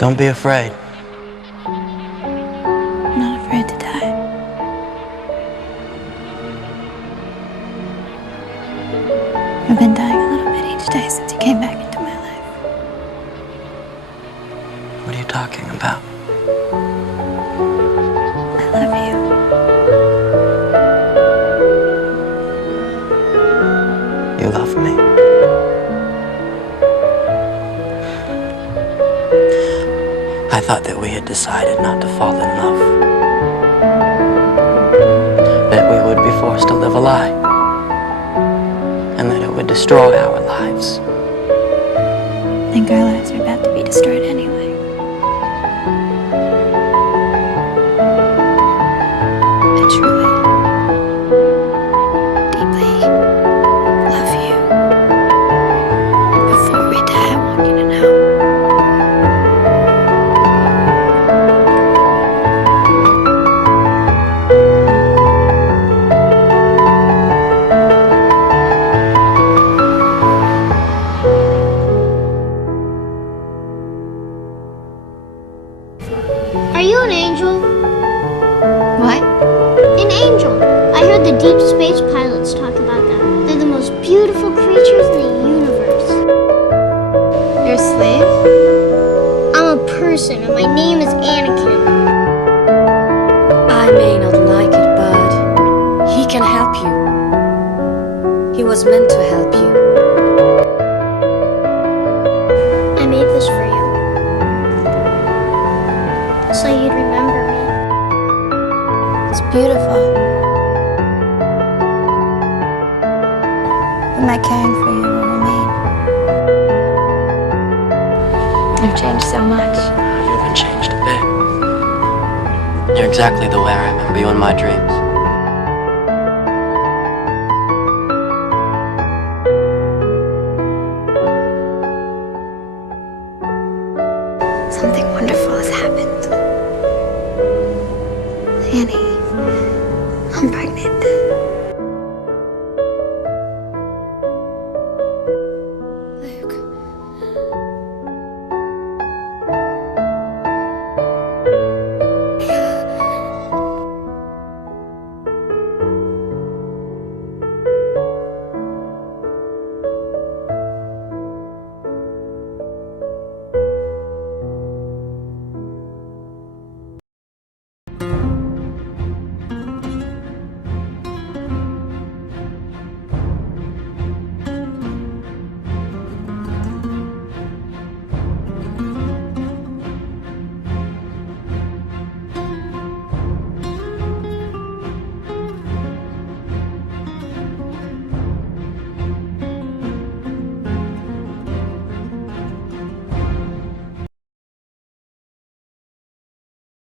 Don't be afraid. I'm not afraid to die. I've been dying a little bit each day since you came back into my life. What are you talking about? I love you. You love me? I thought that we had decided not to fall in love. That we would be forced to live a lie. And that it would destroy our lives. I think our lives are about to be destroyed anyway. I truly, deeply love you. And before we die, I want you to know. Are you an angel? What? An angel. I heard the deep space pilots talk about them. They're the most beautiful creatures in the universe. You're a slave? I'm a person, and my name is Anakin. I may not like it, but he can help you. He was meant to help you. I made this for you. So you'd remember me. It's beautiful. But my caring for you will remain. I've changed so much. You haven't changed a bit. You're exactly the way I remember you in my dreams. Something wonderful has happened. Annie.